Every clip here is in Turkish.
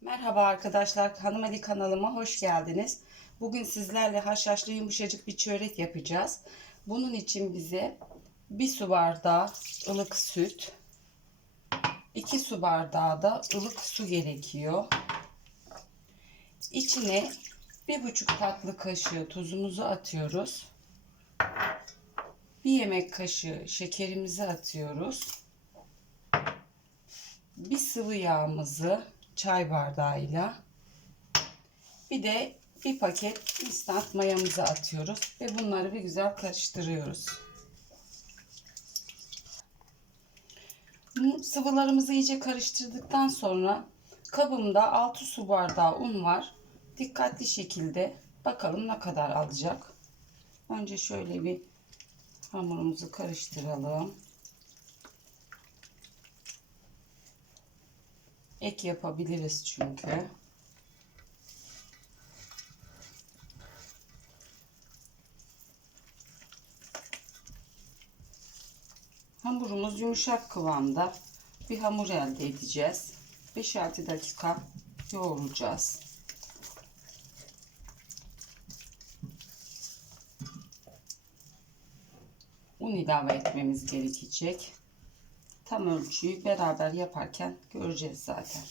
Merhaba arkadaşlar, Hanım Ali kanalıma hoş geldiniz. Bugün sizlerle haşhaşlı yumuşacık bir çörek yapacağız. Bunun için bize bir su bardağı ılık süt, 2 su bardağı da ılık su gerekiyor. İçine bir buçuk tatlı kaşığı tuzumuzu atıyoruz. Bir yemek kaşığı şekerimizi atıyoruz. Bir sıvı yağımızı çay bardağıyla bir de bir paket instant mayamızı atıyoruz ve bunları bir güzel karıştırıyoruz. Sıvılarımızı iyice karıştırdıktan sonra kabımda 6 su bardağı un var. Dikkatli şekilde bakalım ne kadar alacak. Önce şöyle bir hamurumuzu karıştıralım. Ek yapabiliriz çünkü. Hamurumuz yumuşak kıvamda bir hamur elde edeceğiz. 5-6 dakika yoğuracağız. Un ilave etmemiz gerekecek. Tam ölçüyü beraber yaparken göreceğiz zaten.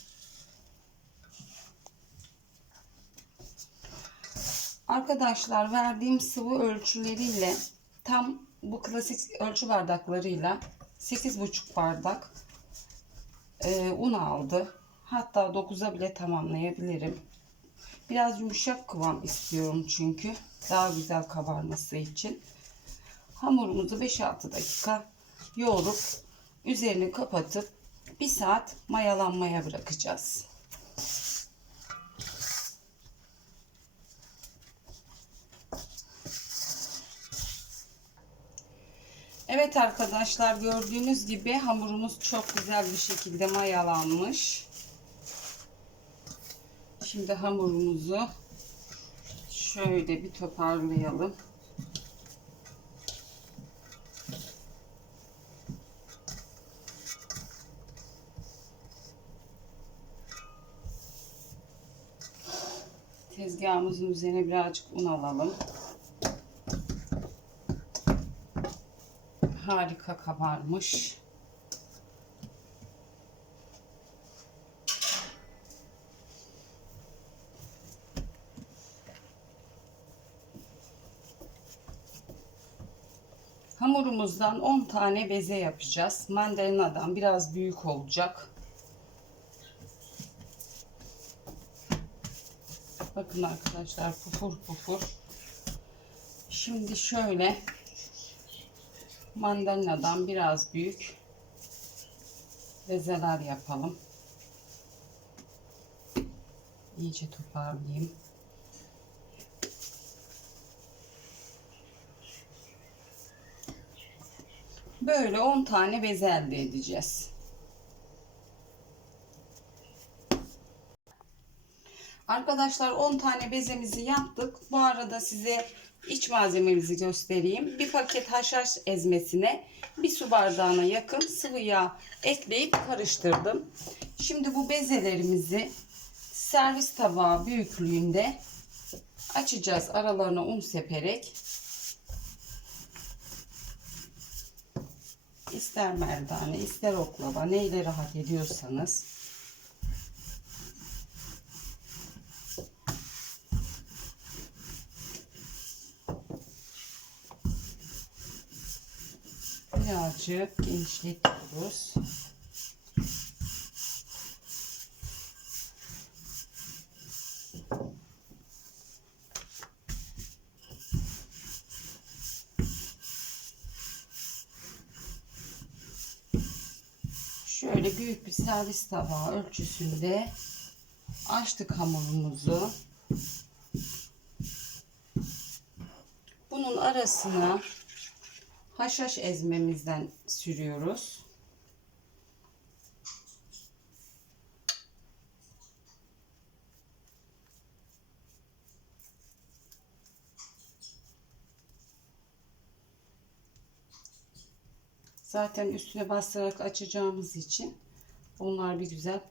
Arkadaşlar verdiğim sıvı ölçüleriyle tam bu klasik ölçü bardaklarıyla 8,5 bardak e, un aldı. Hatta 9'a bile tamamlayabilirim. Biraz yumuşak kıvam istiyorum çünkü. Daha güzel kabarması için. Hamurumuzu 5-6 dakika yoğurup üzerini kapatıp bir saat mayalanmaya bırakacağız. Evet arkadaşlar gördüğünüz gibi hamurumuz çok güzel bir şekilde mayalanmış. Şimdi hamurumuzu şöyle bir toparlayalım. Tezgahımızın üzerine birazcık un alalım. Harika kabarmış. Hamurumuzdan 10 tane beze yapacağız. Mandalinadan biraz büyük olacak. Bakın arkadaşlar pufur pufur. Şimdi şöyle mandalinadan biraz büyük bezeler yapalım. İyice toparlayayım. Böyle 10 tane beze elde edeceğiz. Arkadaşlar 10 tane bezemizi yaptık. Bu arada size iç malzememizi göstereyim. Bir paket haşhaş ezmesine bir su bardağına yakın sıvı yağ ekleyip karıştırdım. Şimdi bu bezelerimizi servis tabağı büyüklüğünde açacağız. Aralarına un seperek. İster merdane, ister oklava, neyle rahat ediyorsanız. Birazcık genişletiyoruz. Şöyle büyük bir servis tabağı ölçüsünde açtık hamurumuzu. Bunun arasına haşhaş ezmemizden sürüyoruz. Zaten üstüne bastırarak açacağımız için onlar bir güzel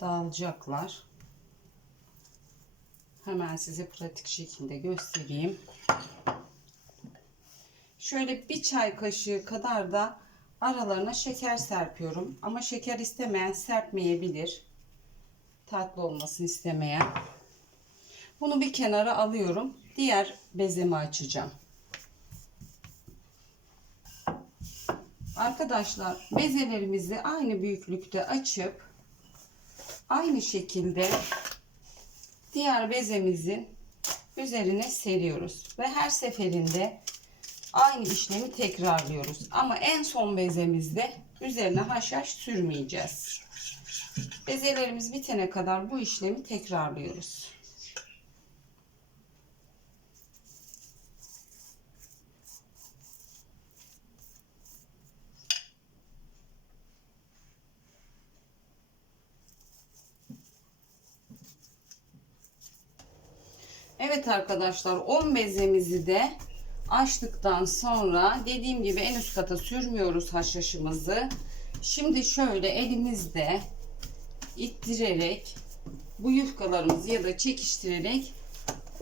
dağılacaklar. Hemen size pratik şekilde göstereyim. Şöyle bir çay kaşığı kadar da aralarına şeker serpiyorum. Ama şeker istemeyen serpmeyebilir. Tatlı olmasını istemeyen. Bunu bir kenara alıyorum. Diğer bezemi açacağım. Arkadaşlar bezelerimizi aynı büyüklükte açıp aynı şekilde diğer bezemizin üzerine seriyoruz ve her seferinde aynı işlemi tekrarlıyoruz. Ama en son bezemizde üzerine haşhaş sürmeyeceğiz. Bezelerimiz bitene kadar bu işlemi tekrarlıyoruz. Evet arkadaşlar 10 bezemizi de açtıktan sonra dediğim gibi en üst kata sürmüyoruz haşhaşımızı. Şimdi şöyle elimizde ittirerek bu yufkalarımızı ya da çekiştirerek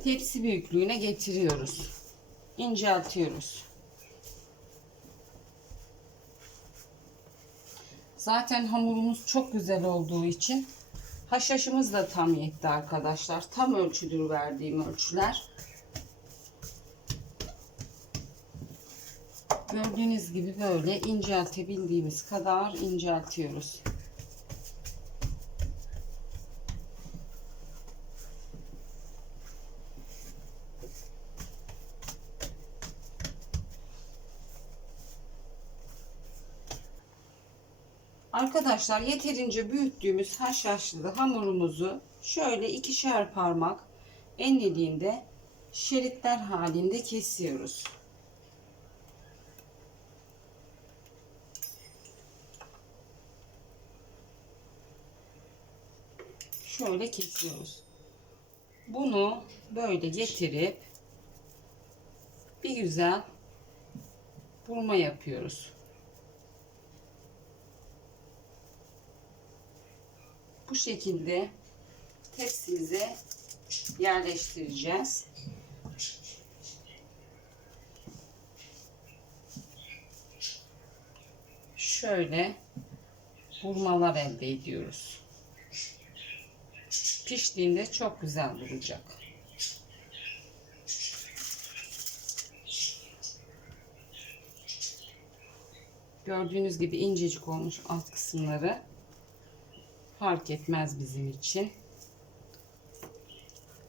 tepsi büyüklüğüne getiriyoruz. İnceltiyoruz. Zaten hamurumuz çok güzel olduğu için haşhaşımız da tam yetti arkadaşlar. Tam ölçüdür verdiğim ölçüler. Gördüğünüz gibi böyle inceltebildiğimiz kadar inceltiyoruz. Arkadaşlar yeterince büyüttüğümüz haşhaşlı hamurumuzu şöyle ikişer parmak enlediğinde şeritler halinde kesiyoruz. Şöyle kesiyoruz. Bunu böyle getirip bir güzel burma yapıyoruz. bu şekilde tepsimize yerleştireceğiz. Şöyle vurmalar elde ediyoruz. Piştiğinde çok güzel duracak. Gördüğünüz gibi incecik olmuş alt kısımları fark etmez bizim için.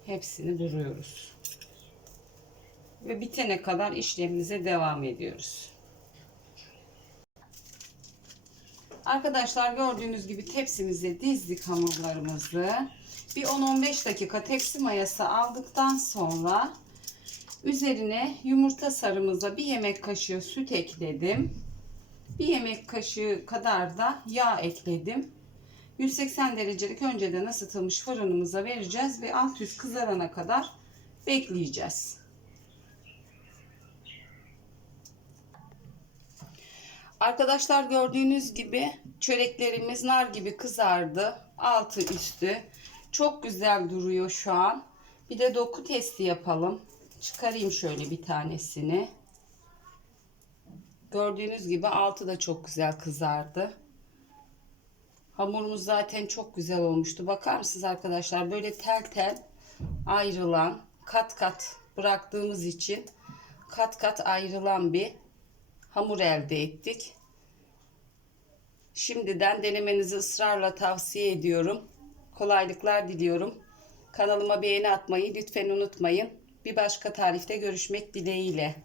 Hepsini vuruyoruz. Ve bitene kadar işlemimize devam ediyoruz. Arkadaşlar gördüğünüz gibi tepsimize dizdik hamurlarımızı. Bir 10-15 dakika tepsi mayası aldıktan sonra üzerine yumurta sarımıza bir yemek kaşığı süt ekledim. Bir yemek kaşığı kadar da yağ ekledim. 180 derecelik önceden ısıtılmış fırınımıza vereceğiz ve alt üst kızarana kadar bekleyeceğiz. Arkadaşlar gördüğünüz gibi çöreklerimiz nar gibi kızardı. Altı üstü. Çok güzel duruyor şu an. Bir de doku testi yapalım. Çıkarayım şöyle bir tanesini. Gördüğünüz gibi altı da çok güzel kızardı. Hamurumuz zaten çok güzel olmuştu. Bakar mısınız arkadaşlar? Böyle tel tel ayrılan, kat kat bıraktığımız için kat kat ayrılan bir hamur elde ettik. Şimdiden denemenizi ısrarla tavsiye ediyorum. Kolaylıklar diliyorum. Kanalıma beğeni atmayı lütfen unutmayın. Bir başka tarifte görüşmek dileğiyle.